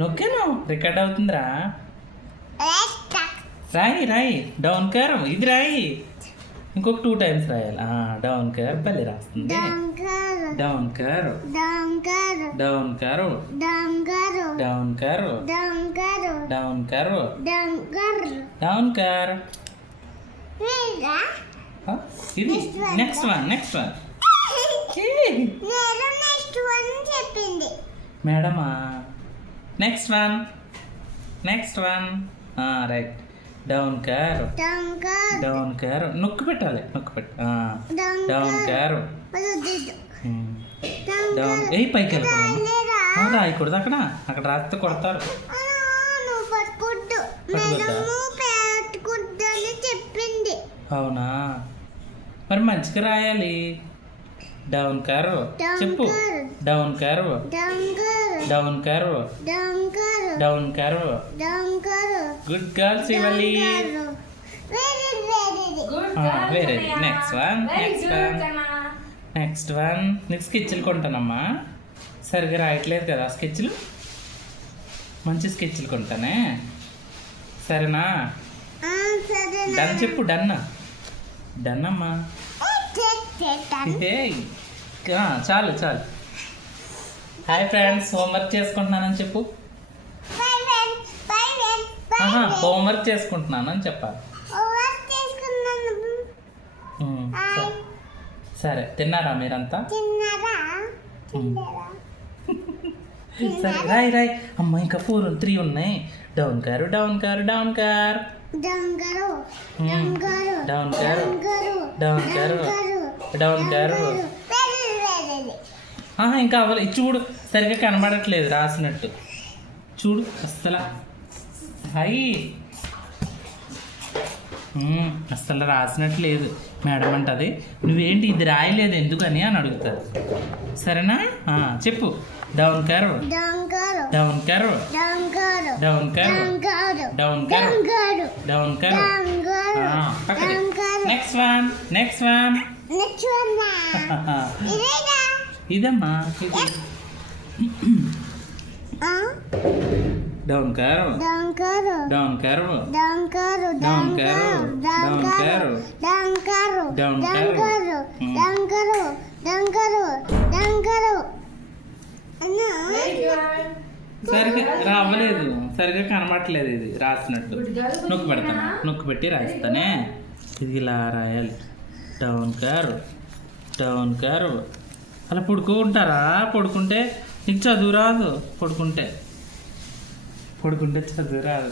నొక్కాను record అవుతుందిరా. రాయి down కార్ ఇది రాయి. ఇంకొక 2 times రాయాలి. డౌన్ కార్ పల్లి రాస్తుంది. డౌన్ కార్ డౌన్ కార్ డౌన్ కార్ డౌన్ కార్ డౌన్ కార్. ఇది నెక్స్ట్ వన్ మేడమా. Next one right. డౌన్ కార్ నొక్కి పెట్టాలి. డౌన్ కార్ డౌన్ పైకి వెళ్ళకూడదు. రాయకూడదు అక్కడ రాస్తే కొడతారు. అవునా మరి మంచిగా రాయాలి. డౌన్ కారు చెప్పు. Down car good girl Shivali. Very next one నీకు స్కెచ్లు కొంటానమ్మా. సరిగ్గా రాయట్లేదు కదా స్కెచ్లు. మంచి స్కెచ్లు కొంటానే సరేనా. డన్ చెప్పు. డన్ అమ్మా. ఇదే చాలు. హాయ్ ఫ్రెండ్స్, హోంవర్క్ చేసుకుంటున్నానని చెప్పు. హోంవర్క్ చేసుకుంటున్నానని చెప్పాలి. సరే తిన్నారా మీరంతా? సరే రాయి. అమ్మ ఇంకా 4 3 ఉన్నాయి. డౌన్ కారు ఇంకా అవ్వాలి. చూడు సరిగ్గా కనబడట్లేదు రాసినట్టు. చూడు అస్సలు అస్సలు రాసినట్టు లేదు. మేడం అంటది నువ్వేంటి ఇది రాయలేదు ఎందుకని అని అడుగుతారు. సరేనా. చెప్పు. డౌన్ కారు నెక్స్ట్ వన్ ఇదమ్మా. డౌన్ కారు సరిగ్గా రావలేదు. సరిగ్గా కనబడట్లేదు ఇది రాసినట్టు. నొక్కి పెట్టి రాయిస్తానే. ఇది ఇలా రాయాలి. డౌన్ కారు అలా పడుకుంటారా? పడుకుంటే నీకు చదువు రాదు. పడుకుంటే చదువు రాదు.